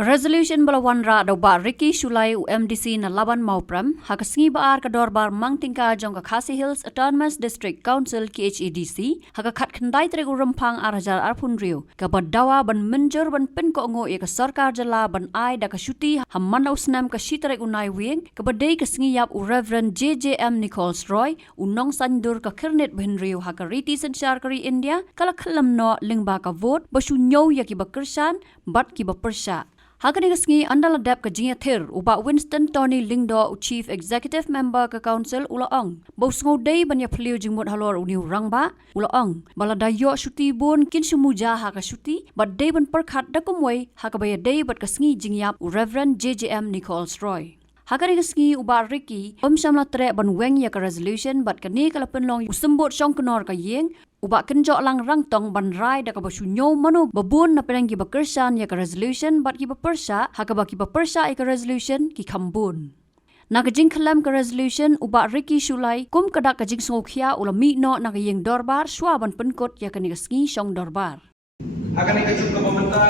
Resolution balawan ra do ba Ricky Shulai UMDC na laban maupram hakasngi baar ka dorbar mangtingka jong ka Khasi Hills Autonomous District Council KHEDC haka khat khandai tre urampang arajar arpun rio ka badawa ban menjur ban pen ko ngo e ka sarkar jala ban ai da ka shuti hamman usnam ka shitre unai wing ka badai ka sngi yap u Reverend JJM Nichols Roy unong sandur ka khirnet ben rio haka riti sanchar kari India kala khalam no lingba ka vote basu nyo ya ki bakirsan bat ki bapersha Hakani kasngi andala dap ka jinga thir uba Winston Tony Lingdo Chief Executive Member ka Council ulaong bos ngodai banya phliu jingmut halor uniu rangba ulaong balada yo shuti bun kin sumuja ha ka shuti but day ban perkhat dakumwai ha ka baya day but kasngi jingyap Reverend JJM Nichols Roy Hakari kasngi uba Ricky samla tre ban weng ya ka resolution but kani kala penlong usembot song kenor ka yeng uba kenjok lang rang tong ban rai da ka basunyo mano babun na penang ki bakersan ya ka resolution but ki bapersha ha ka ba ki bapersha ka resolution ki khambun na ka jing khalam ka resolution uba Ricky Shulai kum kadak ka jing sngokhia ulami no na ka yeng dorbar shwa ban penkot ya kani kasngi song dorbar Hakani ka jung ka mamanta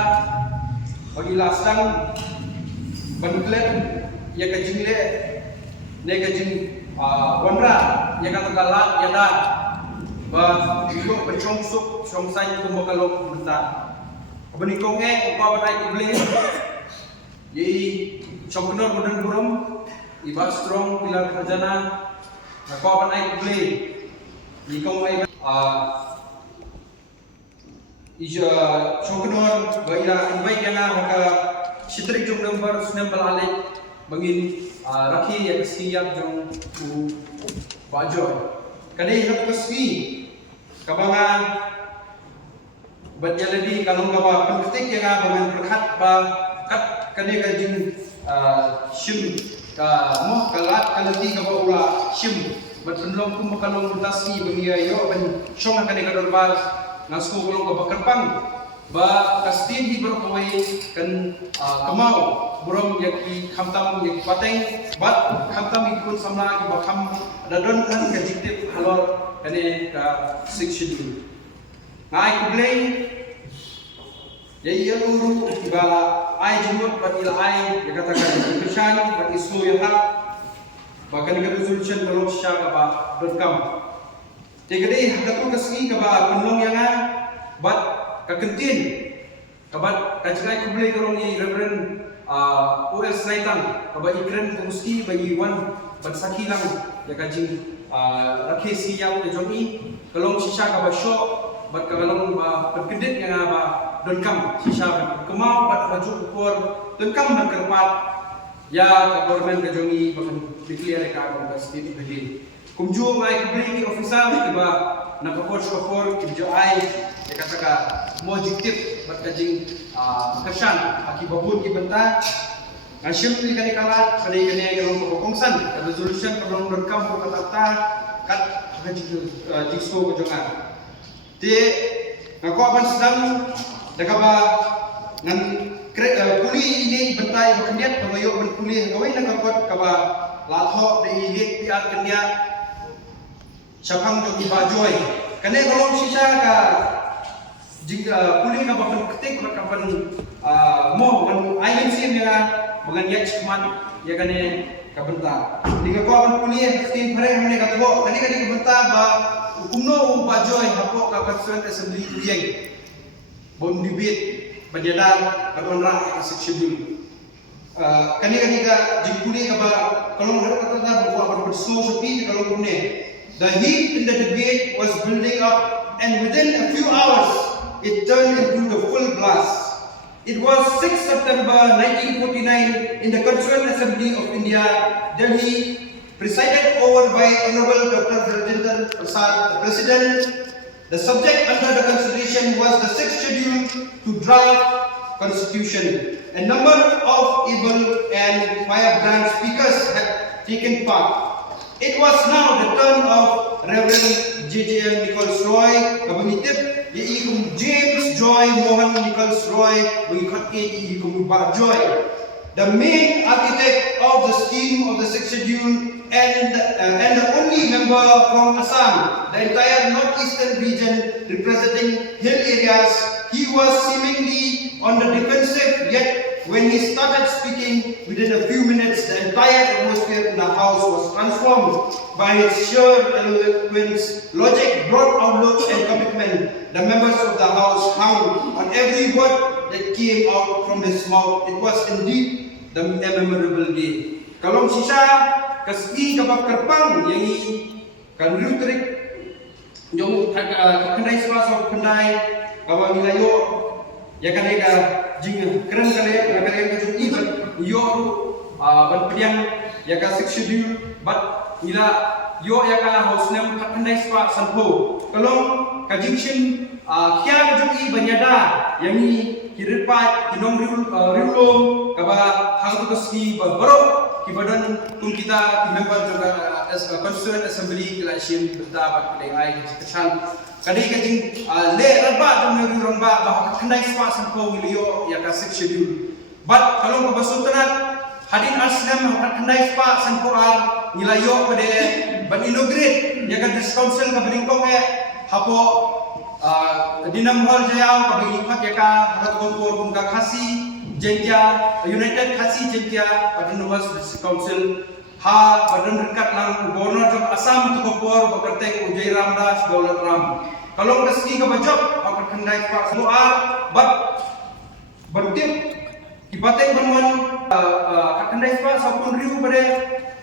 bagi lasang ban klem ya ka jingle ne ka jing wanra ya ka tagalat ya da ba iko pechong sup song sai ko makalok menta abani kong pa banai ko ble yi choknor bodan buram iba strong pilar khajana na ko banai ko ble yi kong ai ija choknor ba ila invite yana haka sitrik jong number sunem balalik bangin rakhi ya kasiyap jong u bajoy kani hak kaswi kabangan badjaladi kalong kawa penketik yang bangan perkhat ba kat kani ka jing shim ka mo kalat kalati ka ba ula shim bat penlong kum kalong tasni bangiya yo ban shong kani ka dorbar ngasko kulong ka bakarpang ba kastin di berkawai kan kamau buram yaki khamtam yaki pateng bat khamtam ikut samla ki bakham dadon kan ka jiktip halor kane ka 6 schedule ngai kublei yai yaluru ibala ai jumut bat ila ai ya katakan krishan bat isu ya ha bahkan ka resolution belum sya ba .com tegade hakatu kasni ka ba kunlong yang bat kakentin kabat kajai kublei kalong ni Reverend OS Naitang kaba ikren kumuski bagi wan bansaki lang ya kajing rakhe siyaw ke jomi kalong sisa kaba show bat kalong ba perkedit yang ba .com sisa kemau bat baju ukor .com berkerpat ya government ke jomi bahkan declare ka ba state begin kumju mai kublei ki officer kiba nakapor kerja ai ya kataka mojiktif berkajing kesan akibabun ki benta ngasyum ni kani kalat kani kani kalong pokongsan resolution kalong .com ko kata kat kajing jikso ko jongan ti ngako aban sedang dakaba ngan kuli ini bentai bakendiat pengoyo ben kuli gawai nakakot kaba latho de ilit piat kendiat syapang jogi bajoy kane kalong sisa ka jika pulih ka bakan ketik kapan mo kan ayen sim ya bangan ya cekmat ya kane ka benta jika ko akan pulih ketin pare hamne ka tebo kane ka benta ba hukumno bajoy hapo ka constituent assembly uyeng bom debit bajada kadonra ka schedule kane ka jikuli ka ba kalong har kata na buka ka berso sepi kalau pune the heat in the debate was building up and within a few hours it turned into the full blast. It was 6 September 1949 in the Constituent Assembly of India, Delhi, presided over by Honorable Dr. Rajendra Prasad, the President. The subject under the consideration was the 6th schedule to draft constitution. A number of able and firebrand speakers had taken part. It was now the turn of Reverend JJM Nichols Roy, Kabangitip, Yaikum James Joy Mohan Nichols Roy, Wikot Yaikum Ba Joy. The main architect of the scheme of the 6th schedule and the only member from Assam, the entire northeastern region representing hill areas, he was seemingly on the defensive yet when he started speaking, within a few minutes, the entire atmosphere in the house was transformed by his sheer eloquence, logic, broad outlook, and commitment. The members of the house hung on every word that came out from his mouth. It was indeed the memorable day. Kalong sisa kasih kapag kerpang yang ini kan rutrik yung kendai sebasa kendai kawan milayo ya kan ega jing keren kali ya kan ega jing ibat yo ban pediang ya ka schedule but mila yo ya ka house nem kendai spa sanpo kalong kajing kia jing i banyada yang ini kiripat kinong rilom kaba hang tu kasih baru kibadan kung kita member juga as constituent assembly kelasien berdapat pada ai kecil kadi kajing le raba jumlah orang bah kendai spa sampo milio ya ka schedule but kalau kebasultanat hadin aslam kendai spa sampo ar nilayo pada ban inaugurate ya ka council ka bringkong hapo dinam hall jayau ka bingkat ya ka harat kompor kung ka khasi Jengkia United Khasi Jengkia pada Nuwas District Council ha badan dekat lang Gubernur Jom Assam tu kopor bekerteng Ujai Ramdas Daulat Ram kalau kasih ke bajak akan kendai pak semua but bertip kibateng banwan kendai pak sapun riu pada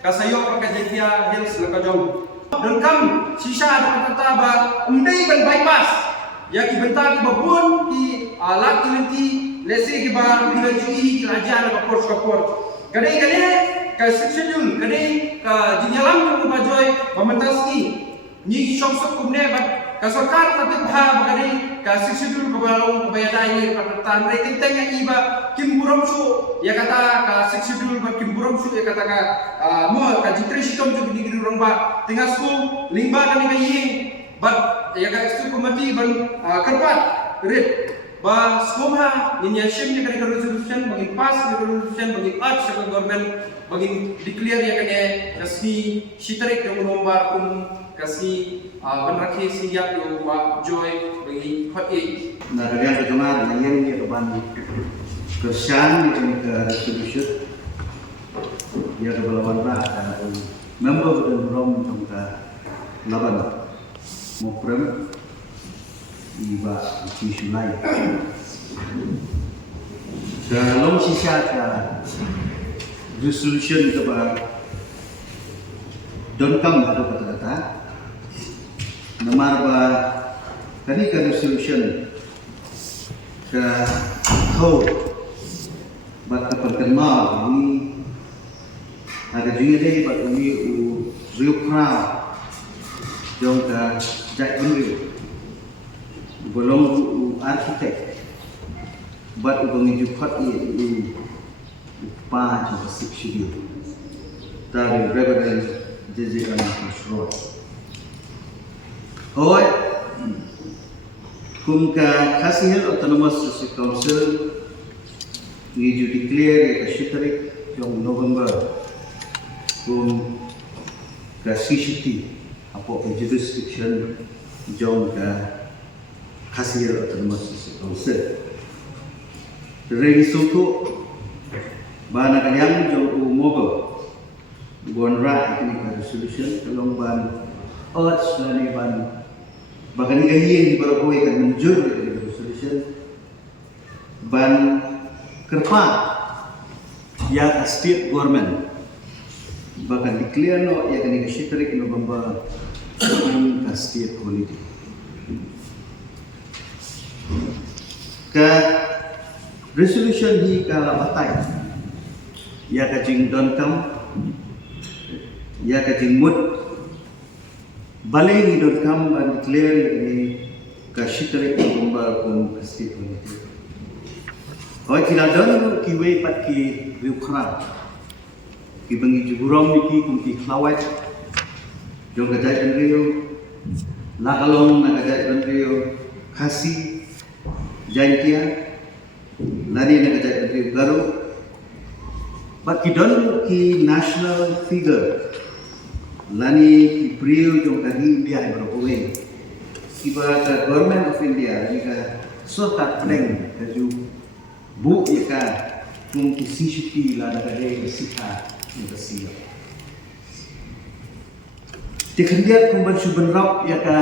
kasayok pakai Jengkia Hills Lakajong dan kam sisa ada kata ba umdai ban bypass ya ki bentar ki babun ki alat nanti lesi ki ba bila jui ki ajar ka kapor kadai ka schedule kadai ka jinyalam ku bajoy pamentas ki ni somsok kumne ba ka sarkar ka tibha kadai ka schedule ko balong bayada ini pertan rating teng iba kim buram su ya kata ka schedule ba kim buram su ya kata ka mo ka jitre sitom ju di rong ba tengah school limba kan ka ying but ya ka stu komati ban kerpat rit ba semua initiative nya kan resolution bagi pass resolution bagi urge sa government bagi declare ya kan kasi sitarik yung nomba kung kasi banrakhe siyak yo wa joy bagi hot aid na kalian percuma dengan yang dia keban kesan ini ke resolution ya ke balawan ba member dan rom trong ka laban mo prem iba ci sunai dalam sisa ka resolution ke ba don kam ada kata-kata nomor ba tadi ke resolution ke kau bat perkenal ini ada juga deh bat ini riukra jong ke jai beri belum arsitek bat ubangi jukat ini pa jong schedule dari Reverend JJ Anasro oi kum ka Khasi Autonomous District Council ni ju declare ka shitarik jong November kum ka CCT apo ka jurisdiction jong ka Khasi Autonomous District Council regi suku bana kanyang jong umogo bonra ini ka resolution kalong ban urge lani ban bahkan gahiye di barokoy kan menjur di resolution ban kerpa ya state government bahkan declare no ya kan ini shitarik November ka state holiday ka resolution hi ka batai ya ka jing don kam ya ka jing mut balai ni don kam ban declare ni ka shitarik November kun ka state holiday oi kila don ki we pat ki riukra ki bangi jugurom ni ki kun ki klawat jong ka jai rio lakalong na ka jai rio Khasi Jengkia lani na ka jai rio garo but ki don ki national figure lani ki priyo jong ka India ay barokoy ki ba ka government of India ni ka sorta pleng ka ju bu ya ka kung kisisuti la nagade sika ng kasiya. Tikandiat kung bansuban rap ya ka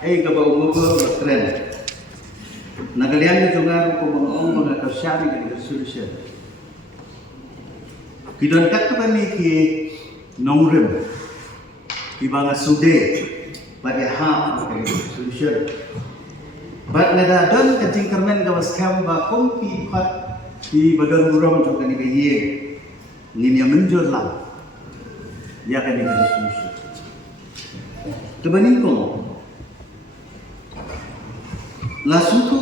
ay gabaw umabal na tren. Nagalian nito nga kung mga kasyari ng resolution. Kidon kat kami ki nongrim ibang sude pada ha resolution. But nadadon kating karmen gawas kamba kompi pat di badan muram juga ni bayi ngin yang menjur lah ya kan ini resolution. Kebaning ko langsung tu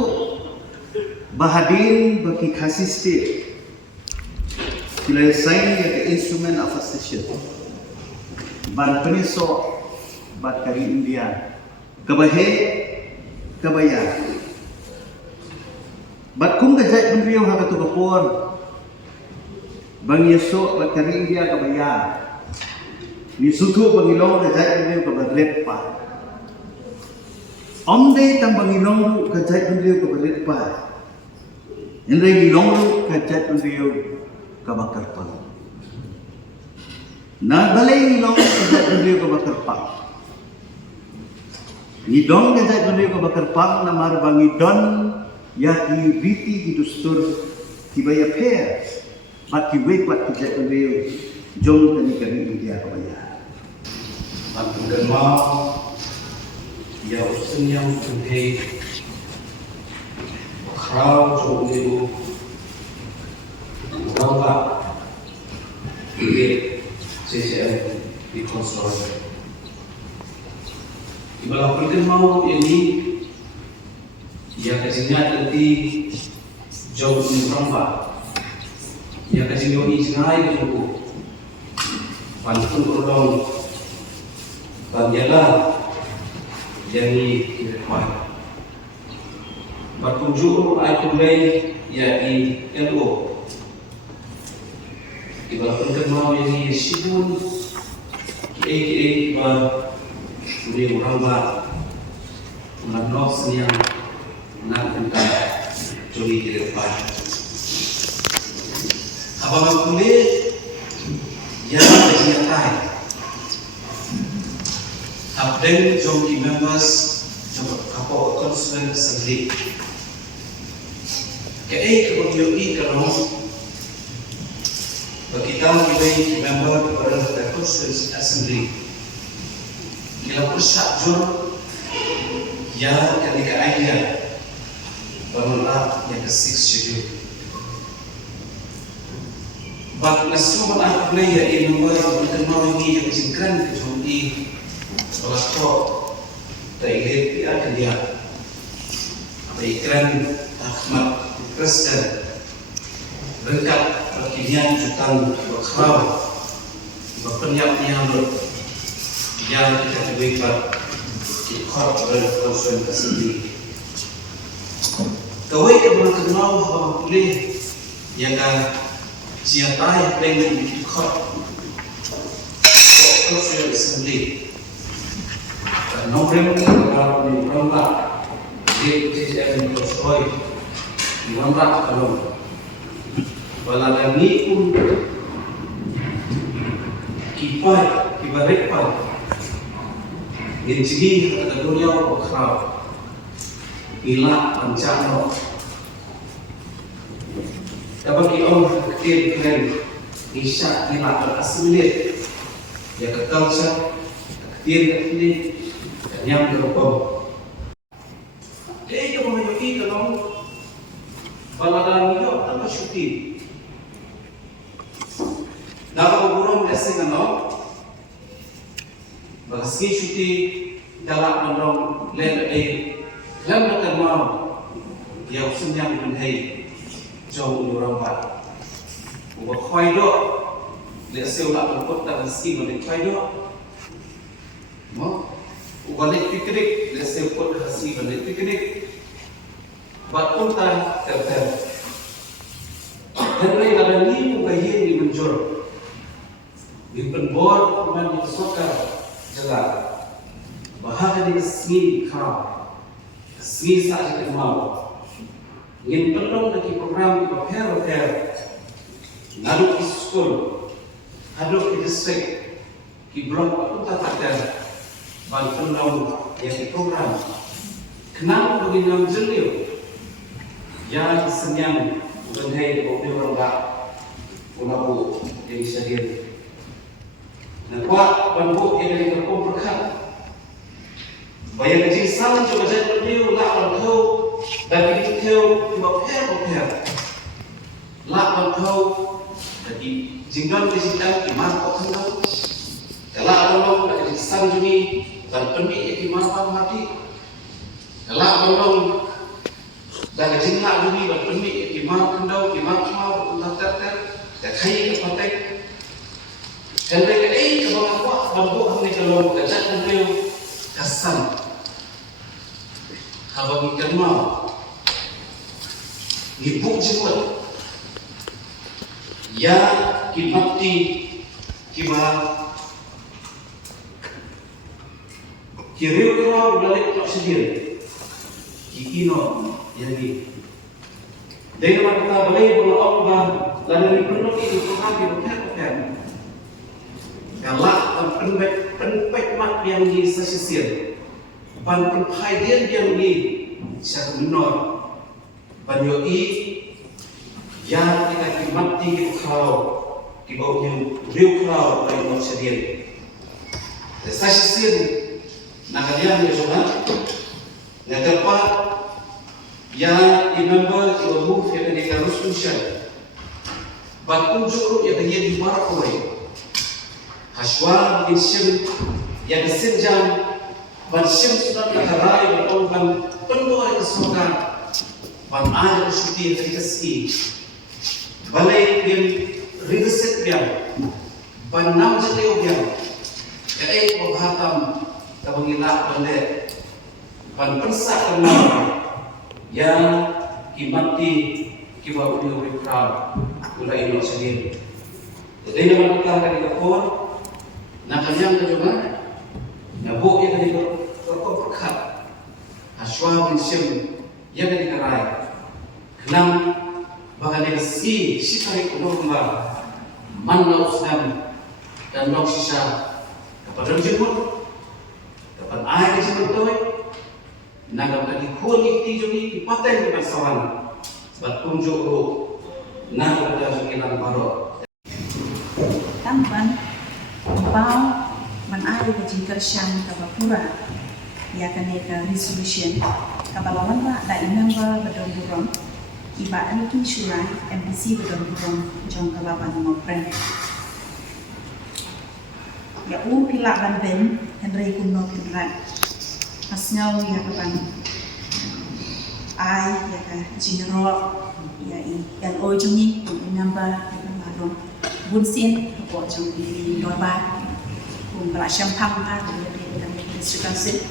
bahadin bagi kasih state kilai sign ya ke instrument of association ban penisok bat kari India kebahe kebaya bat kum kejat beriu hak tu kapur bang yesok bat kari India kebaya ni sutu bangilong kejat beriu kebalet pa omde tam bangilong kejat beriu kebalet pa indre gilong kejat beriu kabakar pa na balay gilong kejat beriu kabakar pa ngidong kejat beriu kabakar pa na marbang ngidon ya ki riti ki dustur ki baya pair bat ki wait bat kejat beriu jom kani kani India kabaya dan mau ya usun yang tunai kau jom itu orang ini CCM di konsul ibalah perken mau ini ya kajinya nanti jauh ni ramba ya kajinya ini jenai itu pantun orang Banyalah jadi kirekuan. Berkunjung aikulai ya di LO. Ibarat kenal yang sibun, KKA boleh orang bar, mengenal senian, nak tentang joli kirekuan. Abang kulit yang bernyata. Update Jogi members Kapol Constituent Assembly. Kaya kemudian kalau kita pilih member pada Constituent Assembly, kita bersajur ya ketika idea barulah yang ke-6 schedule. Bak nasu mana play ya ini member berkenal ini yang jingkran kecuali Sekolah terlihat akan dia iklan Ahmad Presiden berkat perkinian jutang berkau berpenyiap-nyiap yang kita diberikan ikut berkonsumen tersendiri. Kau yang berkenal bahwa boleh yang siapa yang pengen ikut konsumen tersendiri. Nomor kalau di Rembang, di CCM Kosoi, di Rembang kalau balagani pun kibarik pun, inci ada dunia berkau, ilah pancano, dapat kita kecil keren, isyak ilah terasimilir, ya kekalsa, kecil yang berubah. Dia menunjuki kalau baladan itu tanpa syuti. Dapat berurang biasa kalau bagi syuti dalam mendong lele lem nak mau dia usulnya menghei jauh orang baik. Buat kau itu biasa ulat berkot tak mesti boleh kau itu. Mau balik piknik, lesai pot hasil balik piknik, batun tan terter. Henry ada ni bukayin di menjur, di penbor kuman di sokar jalan, bahagia di sini kau, sini saja mau. Ingin penuh lagi program di paper haduk di school, haduk di district, di blok aku tak ada bantuan yang di program. Kenapa begini jeliu? Yang senyang bukan hei kopi orang tak unabu yang bisa diri. Nampak bantu yang dari kampung berkat. Bayar gaji salam juga jadi beliau lah bantu dan itu tiba per. Lah bantu jadi jinggan di situ iman kok hendak. Kalau orang nak jadi sanjuni dan penik iman mati. Kalau orang dan jingga juni dan penik iman kendau iman mau untuk tak kaya kepatek. Dan mereka ke bawah bambu kami kalau gajah beliau kesan. Habang ikan mau dibuk jemput. Ya kibakti kibah kiriu kerau balik tak sendiri. Kikino yang ni. Dari mana kita boleh Allah lalu dipenuhi itu program dibuat. Kalau penpek mak yang di sesisir, penpaidian yang di satu menor, penyoi yang kita kimati di kau, di bawah yang riu kau dari orang sendiri. Sesisir, nak kalian juga, nak dapat yang remember your move yang di resolution, bantu yang dia di markoi. Hashwan bin Shim yang kesenjam ban Shim sudah terharai bertahun ban penuh hari kesokan ban ada syuti dari kesi balai bin riset biang ban nam jeleo biang kaya penghatam kabangilak bandar ban pensak kenal yang kimati kibau diuri crowd mulai ino sendiri jadi nama kita akan dikapur nak kalian juga, nabuk yang dari berkat, aswa bin Shim yang dari kerai, kenam bahkan dari si tarik umurnya, mana usnam dan nok sisa, dapat jemput, dapat air jemput tu, nak dapat dikuli tijuni di paten di persawan, bertunjuk roh, nak dapat jalan baru. Tampan Bao manai ke Kersian Kabapura ya kan ke resolution kabalawan ba da member bedon burong iba aniki syurai MPC bedon burong jong kalaban mo friend ya pila ban ben Henry kuno pinrat asngau ya kapan ai ya ka general ya LO jungi member bedon Bunsin, buat jom di Norba, belah syampang lah dari District Council.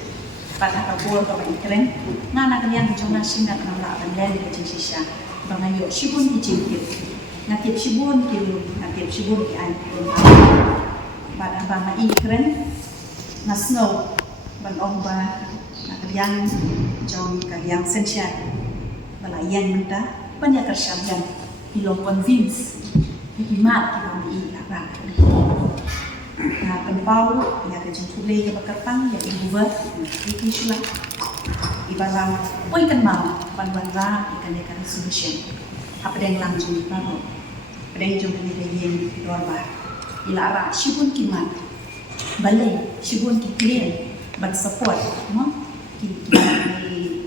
Pada kabur ke banyak keren, ngana kalian jom nasi nak nampak bandar di Cincin, bangai yo sibun di Cincin, natip sibun kilo, natip sibun di An. Pada bangai keren, nasno ban omba, nak kalian jom kalian sensia, belah yang mentah, banyak kerjaan pilih convince. Imat kami apa? Tempau yang kejumpai ke Bekatang yang dibuat itu sulah. Ibarat pun kan mau ban-ban ikan resolution. Apa yang langsung baru? Apa yang jumpa di luar ilara sibun kimat, balai sibun kiklian ban support,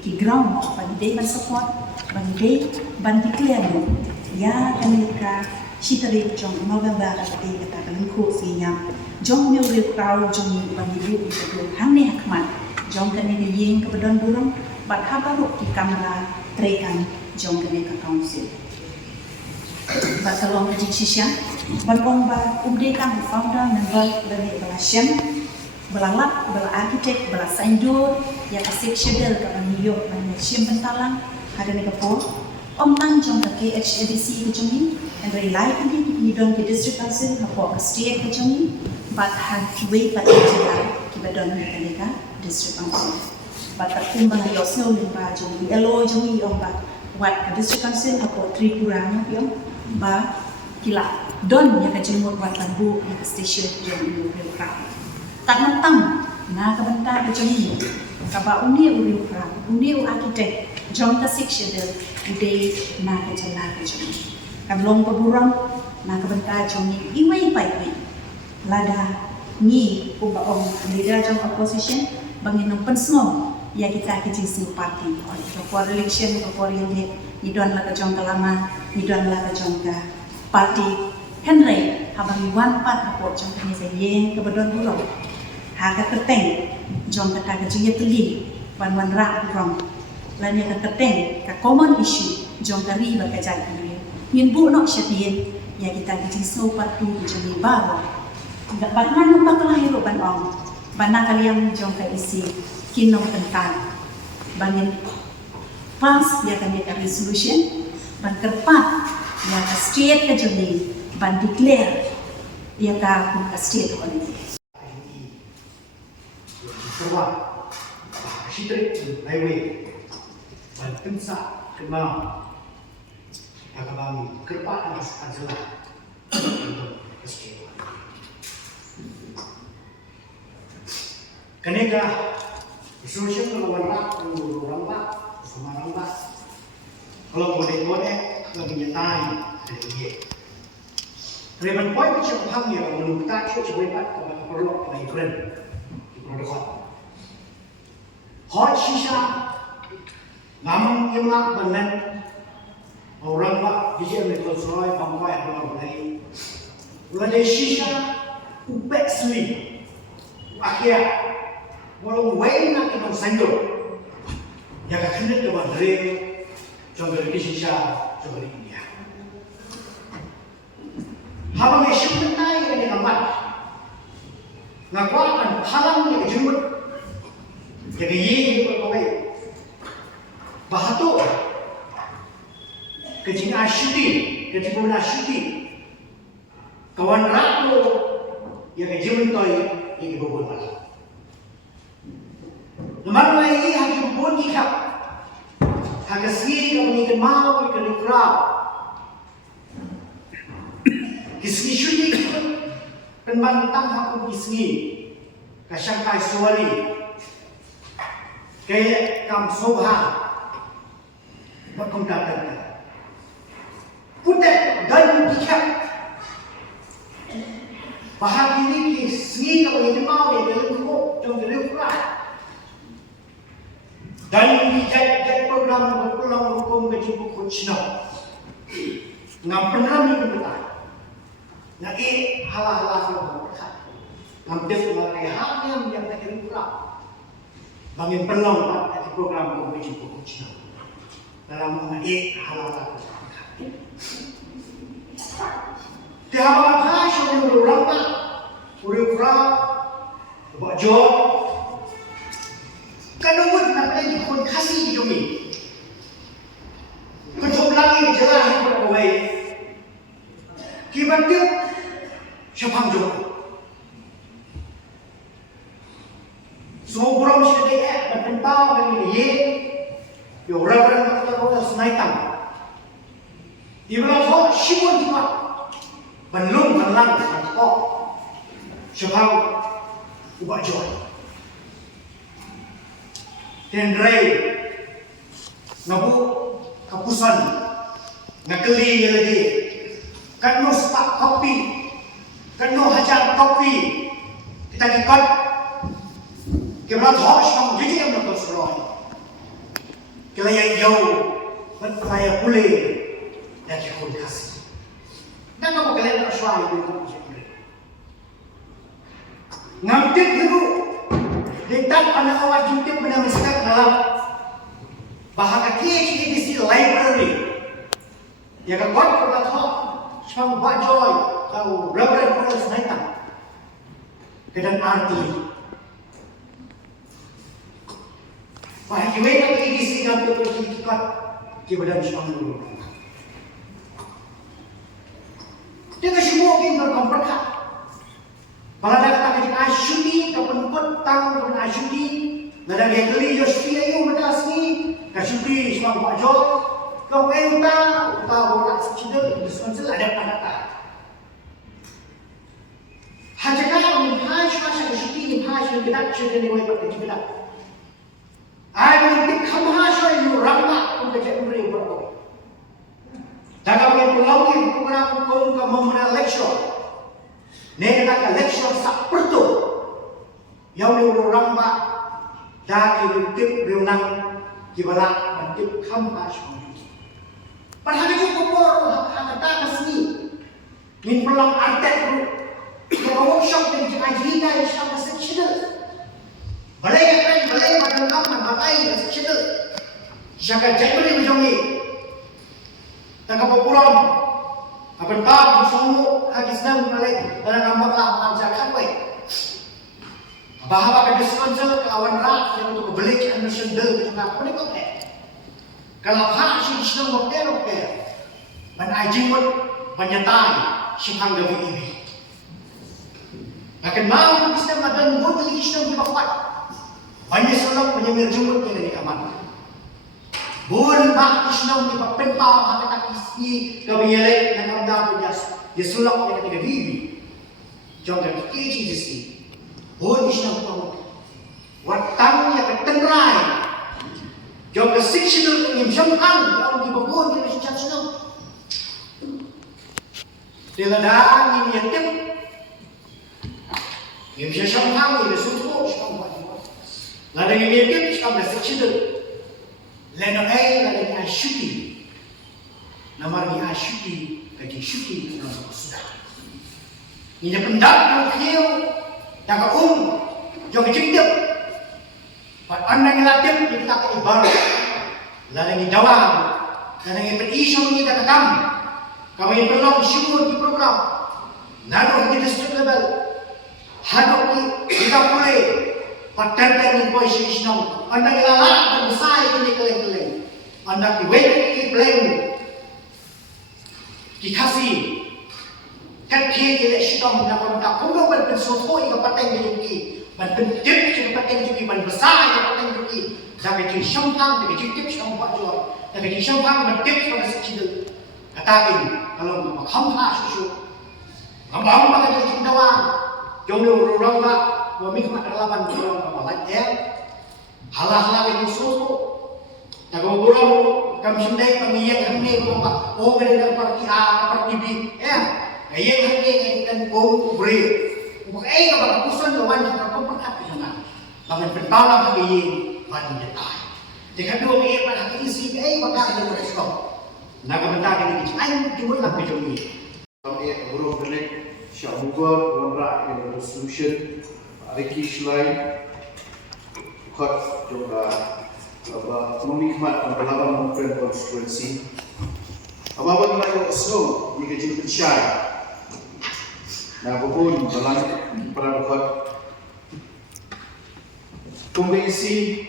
ki ground ban day ban support, ban day ban kiklian ya mereka Shitari jong November di kata kelengku sinya jong new real crowd jong ni bandidu itu hang ni hakmat jong kene ni yeng ke bedon burung bat habaru di kamera trekan jong kene ke council bat kalau ngajik sisya bat omba umdekan founder member dari belasem belalap bela arkitek bela saindur ya kasih schedule ke New York dan sim bentalang ada ni kepo Omnang jong ke KHADC ke jong and rely ini don ke district council hapo ke state ke jong but have way but ki badon ke district council but kumbang yosno limba jong elo jong omba wat ke district council hapo Tripura no yom ba kila don ya ka jimur buat bambu ya ka station yang uriu pra tak nontam na ka benta ka jami ka ba uriu pra uriu architect jong ka section de ude na ka jala ka jami ka long paburang na ka benta jong ni iwai pai lada ni uba ong leader jong opposition bangin ng pensong ya kita kecil parti oleh for election for yang ni don la ka jong kalama ni don la ka jong ka parti Henry habang wan pat apo jong ka ni sa yen ka badon bulo ha ka terteng jong ka ka jiya tuli wan ra rong la ni ka terteng ka common issue jong ka ri ba ka jai ni yin bu nok syatien ya kita kecil parti jong ni baru enggak bangan numpak lahir ban ong bana kalian jong ka isi kinong tentang bangin pas ya kan ya resolution ban kerpat ya ka state ka jodi ban declare ya ka kun ka state holiday Kerwa, Shitrik Highway, ban pensa kemau, agakami kerpat atas adalah untuk kesehatan. Kenega resolution kalau warna orang pak sama orang pak kalau kode lagi nyetai dari dia. Reban poin macam paham ya menurut tak cuci buat kalau perlu lagi keren di protokol. Hot sisa namun imlak banan orang pak dia betul soal bangkai orang lain. Lalu sisa ubek seli akhir walau wain nak kita sanggup, ya kan hendak kita berdiri, jangan di Indonesia, jangan di India. Habang esok mentai yang dikambat, ngakuan halang yang jemput, yang ye berkawai, bahatu, kecina asyuti, kecina asyuti, kawan raku yang jemput yang dibobol malam. Namun lagi hakim pun dikap, hakim sendiri kalau ni mau ikan ukraw, kisni syuti penbantang hakim kisni, kasangkai suwali, kaya kam sobha, bakum datang, putet dan dikap, bahagi ni kisni kalau ni mau ikan ukraw, jangan ukraw. Dan dijadikan program berpulang hukum ke Cibuku Cina. Ngam program ini betul. Nah halah-halah yang berkat. Ngam dia sebagai hal yang tak kurang. Bangin pelang pada program hukum ke Cibuku Cina. Dalam mengenai halah-halah berkat. Tiap apa yang berulang tak, berulang, buat job. Kanungun nak lagi kon kasih hidup ini. Kejauh lagi jelas yang berkawai. Kibat dia siapa jauh. Semua orang mesti dia bertentang dengan dia. Dia orang-orang yang kita senaitan. Dia bilang kau siapa juga. Belum melang kau. Siapa ubah jauh. Tendrai ngabu kapusan ngakeli lagi kanu stak kopi kanu hajar kopi kita ikut kita hosh mang jadi yang nak seroy kita yang jauh berkaya pulih dan kita kasih dan kamu kalian tak suai itu ngambil dulu Ditang anak awak jumpa pada masyarakat dalam bahasa KHDC Library. Ya kan kau pernah tahu semua buat joy tahu berapa orang senaitan kedan arti. Bahasa kita KHDC ngambil berkikat kebadan semua dulu. Dia semua orang berkompromi. Kalau dah kata kita asyuti, kapan petang kapan asyuti, nada dia keli just dia yang berdas ni, asyuti semua buat job, Kau tahu orang secedek diskonsil ada pada. Hajakah menghaj masa syuti menghaj kita cerita ni wajib kita. Ai mentik kamhaj you ramah untuk kerja beri berapa. Jangan pulau yang program kau memera lecture. Nega ka lecture sak pertu. Yang ni ramah dah kita berenang kibalat mentik kamhaj. Padahal itu kopor kata kesini. Min pelang artek kalau workshop yang diajarkan Islam seksyenal, balai badan kaman batai seksyenal, jaga jemari berjongi, tangkap popuram, apa bab semua hak Islam balai, dalam gambar lah ajarkan baik. Bahawa ada sponsor kawan rak yang untuk beli Anderson Bell kita nak boleh kau kalau hak Islam berkera, menajimut penyatai simpang gawi ini. Akan mau Islam ada buat lagi Islam di bawah. Banyak seorang penyemir jumut yang dari kamar. Bukan bak Islam di bawah pentau hati isi kebiyalek dan anda punya dia sulap yang tidak bibi. Jangan kecil sih. Bukan Islam tahu. Watang yang ketenrai. Jangan seksional yang jangkang yang di bawah yang seksional. Dia ladang ini yang yang bisa sampai ini suatu sampai. Lalu yang ini sampai sekecil. Lalu lalu asyuti. Nama dia asyuti, kaji syuti dalam sudah. Ini pendak yang jaga jaga cingdep. Anda yang latih kita tak ibarat. Lalu yang dawam, lalu yang berisu kita takam. Kami yang perlu syukur di program. Lalu kita district level. Hadap kita boleh patenkan ini posisi Islam. Anda ilalak dan besar ini keleng-keleng. Anda kiwek keleng. Kikasih. Kaki kita Islam dapat tak perlu bersuatu yang paten jadi. Berbentuk yang paten jadi, berbesar yang paten jadi. Tapi jadi syampan, jadi tip syampan juga. Tapi jadi syampan berbentuk pada sekecil. Katakan kalau kita hampa susu, ngambang pakai jadi cindawang. Jom orang tak, kami kena lawan orang apa lagi? Halah ini susu. Tak kau orang kami sendiri kami yang kami apa? Oh kita parti A, parti B, yang kami kan kau beri. Bukan apa keputusan lawan kita kau perhatikan. Lawan berbalang kami banyak tay. Jika dua kami pada isi bakal ada respon. Nak bentar ini kita cuma nak berjumpa. Kami urus balik. Syamuga wanrak yang resolution Ricky Shulai Kut juga memikmat pengalaman Mungkin Constituency Abang Melayu Snow di Kejil Pesyai Apapun dalam pada Kut Kongsi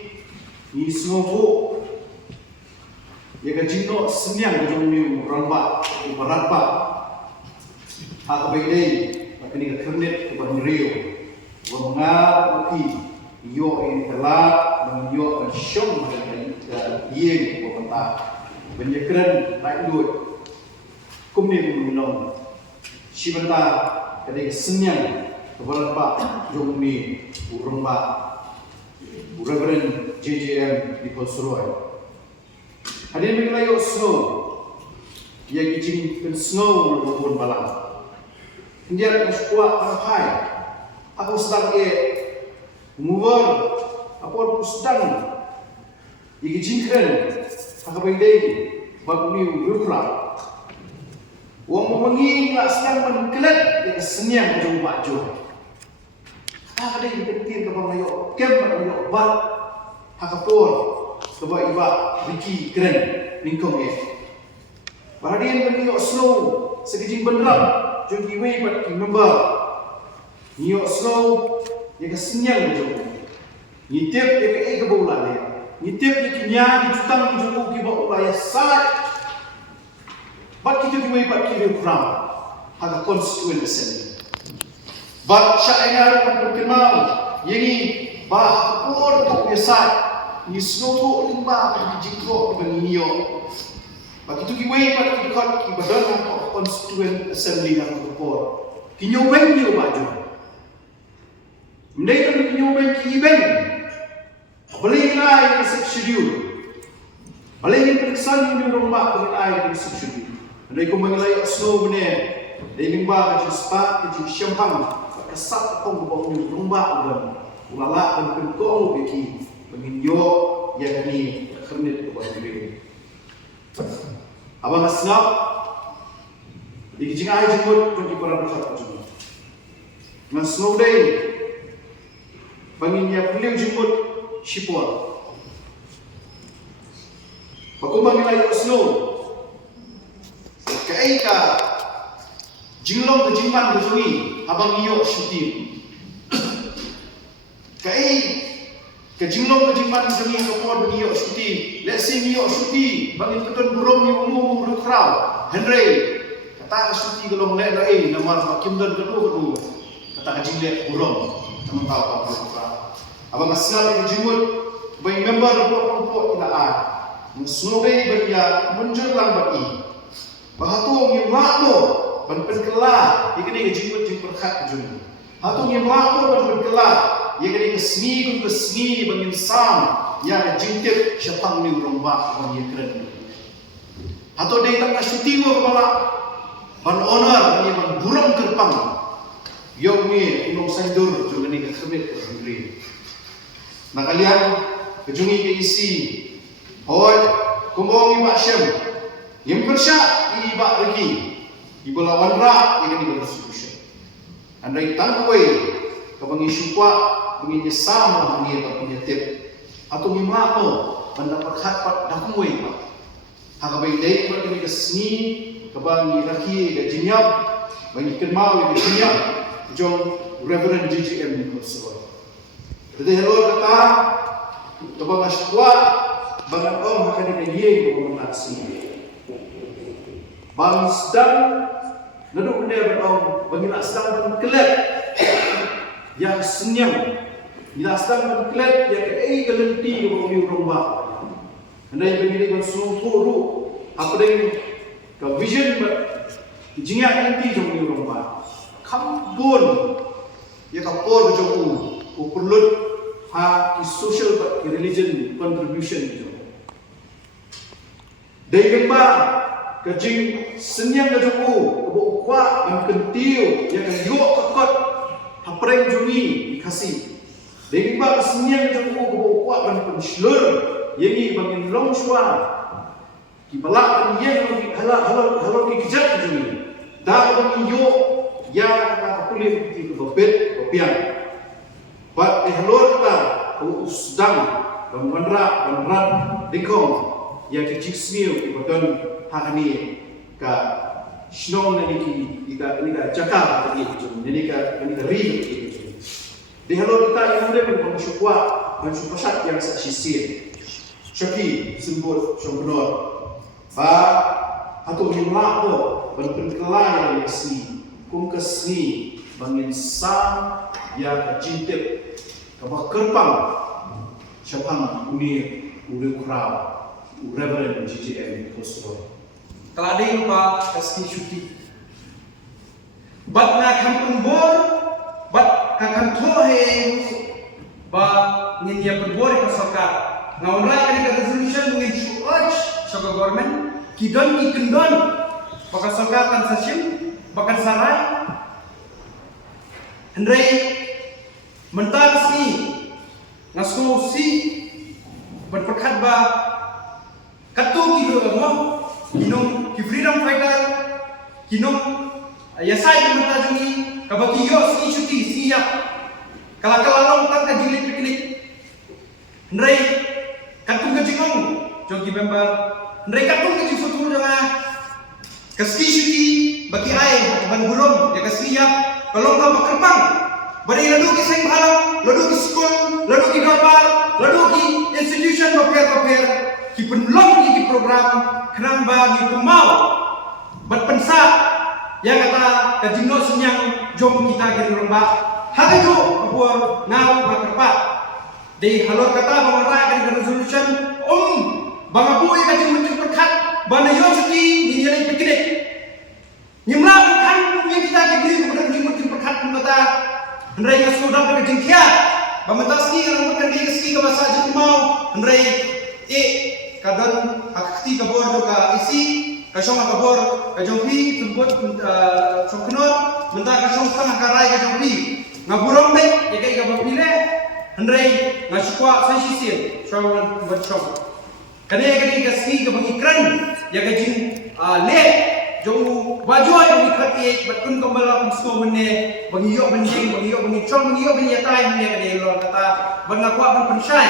di semua yang Kejil no senyang Kejil Rambat Berat Hak baik ini kernet kepada Rio, mengar mati, yo ini telah menyo mensyom dan ia berkata, penyekeran naik duit, kumni minum, si benda ketika senyang kepada Pak Jomni urung Pak Reverend JJM di Polsuroi. Hadirin berkelayu snow, yang izin snow berpun balang. Dia nak kuat pakai. Aku sedang mengubah apa sedang diizinkan aku berdiri bagi berkurang. Wong mengi nak sedang mengkelat dengan senyap macam baju. Ada yang penting kepada yo kem yo bat hakapor sebab iba biki keren lingkong Perhatian bagi yo slow sekejap beneran. Jadi we but remember New York slow yang kesenyal macam ni tiap yang ke bola dia ni tiap yang nyari jutang jumbo ki ba upaya sat but kita we but kita kurang ada constituent assembly but syai'ar berkenal yang bah por tu biasa ni slow tu limba di jiko bagi New York Bagi tu kiway pada dekat kibadan atau constituent assembly yang berpor. Kinyoben dia maju. Mereka kinyoben kiben. Boleh lain schedule. Boleh periksa ni rombak penilai schedule. Mereka menilai slow benar. Dia nimba ke spa ke syampang. Kesat kong bawa ni rombak dan ulala dan penkong beki menginyo yang ni kernit ke bawah diri. Abang asnap di jing ai jumut pun ibarat dekat jumut. Ngan snow day bangin ya puliu jumut sipol. Baku bangin ayo snow. Kai ka jinglong ke jingman ke sungi abang iyo syuting. Kai ke jinglong ke jingman ke sungi ke pod iyo syuting. Let's say iyo syuting bangin ketun burung ni umum berkrau. Henry kata syuting gelong le dai namar makim dan kedua kata jingle burung teman tahu apa berkrau. Abang asal ke jimut bagi member kelompok ila a. Snowy beria muncul lambat i. Bahatung yang makmo ban penkelah ia kena jimut jing perkhat jum. Hatung yang makmo ban penkelah ia kena kesmi kun kesmi bangin sam ya jingtip syapang ni rombak bang ia keren. Hatung dei tang syuting ko kepala ban honor ni ban burung terpang. Yo ni unong sandur juga ni kemit sendiri. Nah kalian kejungi ke isi hoi kumbong iba syam yang persyak iba lagi iba lawan rak yang ini bersolusi andai tangway kebangi syupa bengi sama bengi apa punya tip atau mimako mendapat khatpat dakungway pak hakabai dai pada ini kesni kebangi raki dan jinyap bagi kenmau yang jinyap jong Reverend GGM ni berseru. Jadi hello kata coba masukwa bangan om akan dibagi komunikasi. Bang sedang naduk benda om bagi nak sedang kelab yang senyum. Bila sedang kelab yang ke kelenti ke bagi rombak. Andai bagi dia sungguh apa dia ke vision jingat nanti jom rombak. Kampun ya kapor jom perlu ha social but religion contribution itu. Dari gemba kejing senyang kejuku kebu ukwa dan kentiu yang yuk kekot hapreng jungi dikasih. Dari gemba senyang kejuku kebu ukwa dan penslur yang ini bangin long shua kibala dan yang halau kejat jungi. Dah bangin yuk yang kata kulit di kebet kepian. Bat halor ta usdang dan menrat dikong yang kecik smiu ibadan hakani ka shnong niki ika cakap tadi jadi ka ri di halor kita yang muda pun syukwa dan syukasat yang saksisir syaki simbol syongbenor ba atau himlapo ban penkelai yang kesni kum kesni bangin sam ya kecintip kabah kerpang syapang uni krau Reverend GGM Kosro Kelading pa kasih syuting bat na kampung bor bat kakan tohe ba nginya berbor ke sarkar ngaunra kan resolution mungkin urge sebagai government kidon ikendon bakal sarkar kan sasim bakal sarai Hendrai mentas ni ngasko si berperkat ba katu ki mo kinong ki freedom fighter kinong yasai mentas ni kabaki yo si cuti siap kala-kala tang ka dilit piknik Hendrai katu ka jingong jogi member Hendrai katu ka jifutu dengan kaski cuti bagi ai ban bulom ya kasiap kalau kau berkembang, beri lalu ki sayang halang, lalu ki sekolah, lalu ki dorbar, lalu ki institution papir, ki penlong ki program, kenamba ki kemau, berpensa, yang kata kajino senyang jom kita ke lomba, hari itu buat ngau berkepat, di halor kata mengarah ke resolution, bang abu kajin mencet perkat, bana yo cuti ni yelai piknik nyimla kan punya kita ke beli kemudian nyimut di perkat mata hendrai yang sudah berjengkia bamantas ni orang bukan dia ski ke bahasa je mau hendrai kadon akti ke bor juga isi kasong ke bor ke jopi tumput soknor mentah kasong tengah karai ke jopi ngaburong baik ya kai ke bapile hendrai ngasukwa sai sisil shawan bershop kani ke ski ke bangikran ya ke jing le jong wajoy ni khati batun kambala pungsmo menne bangiyo benjing bangiyo bangicong bangiyo benyatai menne kani lor kata bangakwa ban pensai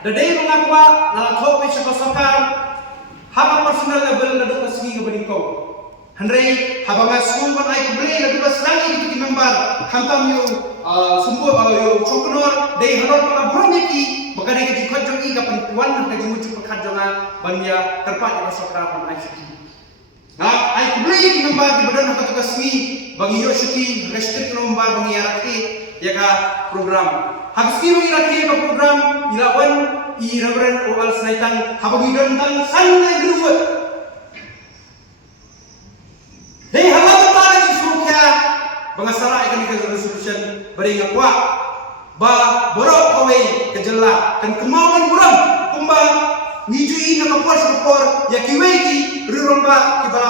dadai bangakwa na thok pe sakosakar haba personal level ladu kasgi ke beningko hendrai haba school ban ai kuble ladu basrangi ki member khantam yo sumbo yo choknor dei hanor pala bronyeki bakade ke khajong i ka pentuan ka jimucu khajonga banya terpat ka sakra ban ai nah, ai kubli ki member di badan hak tugas ni bagi yo syuting restrict nomor bagi yaraki ya ka program. Hak ski bagi yaraki ka program ilawan I Reverend Oal Snaitang habagi dantang santai berubah. Hei halat tara ki sukya bangasara ikan ke resolution bari ngakwa ba borok kowe kejela kan kemauan buram kumba nijui na kapor ya kiweki riromba kiba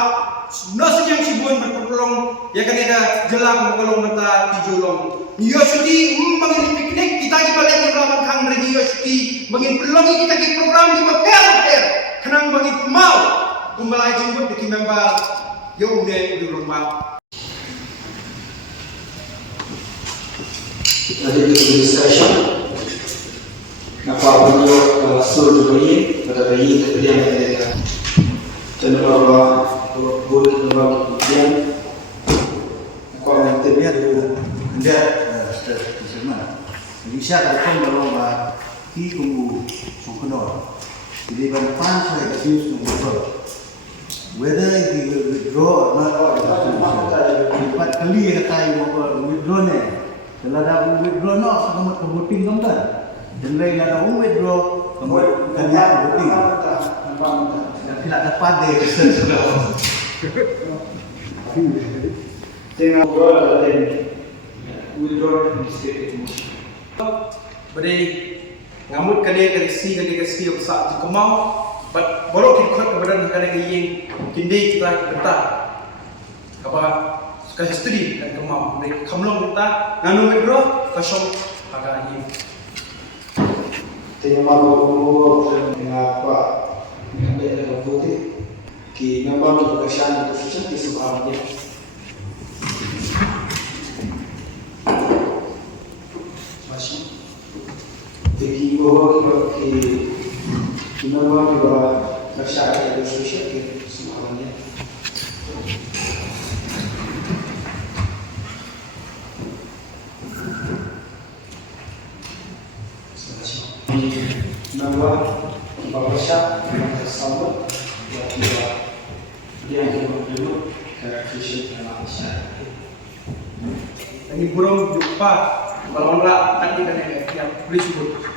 nasi yang sibun bertolong ya kan ada jelang kolong mata tijolong Yosuti mangin piknik kita ki balik program kang regi Yosuti mangin pelongi kita ki program di per kenang bagi mau kumbalai jimbut di member yo une riromba Ada administration Napapanyo sul bayi pada bayi kemudian mereka cenderung buat kemudian Kalau terlihat anda di sana, Indonesia kalau kalau di kumbu sungkenor, jadi banpan saya kasih sungkenor. Whether he will withdraw or not, empat kali kata mau withdraw ni, kalau ada withdraw no, kamu kebutin kamu kan? Dan lain ada withdraw, kamu kanyak kebutin. Tidak dapat deh. Jangan buat dan withdraw di state emotion. Badai ngamut kali kasi yang saat di kemau, but borok ikut keberadaan kali yang kini kita betah apa kasih studi dan kemau. Mereka kamlong kita nganu withdraw kasong agak ini. Tengah malu dengan apa yang ada vote, ki memang kita kesan itu susah disebabnya. Jadi bahwa kita memang kita masyarakat itu susah semuanya. Nama kita masyarakat kita sama kita yang kita dulu karakteristik dalam masyarakat. Ini burung jumpa kalau enggak tadi kan yang beri sebut.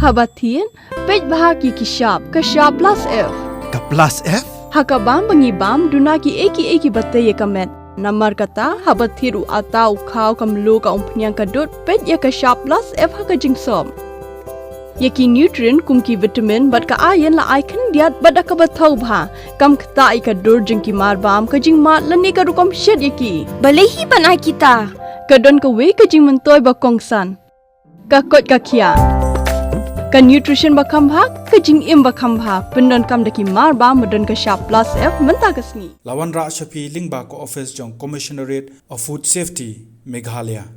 Habatin, pej bahagi kishap plus F. Ka plus F? Hakabam bangibam dunaki eki batay kamet. Namar kata habathiru atau kau kamlu ka umpnyang kadut pej ya kishap plus F hakajing som. Yaki nutrient kumki vitamin bat ka ayan la icon diat bada ka bathau bha kam khta ika dur jingki marbam ka jing mat lani ka rukom shed yaki balehi banai kita kadon ka we ka jing mentoy ba kongsan ka kot ka kia ka nutrition ba khambha ka jing im ba khambha pendon kam daki marbam madon ka sharp plus F menta ka sngi Lawan Ra Shafi Lingba ko office jong Commissionerate of Food Safety Meghalaya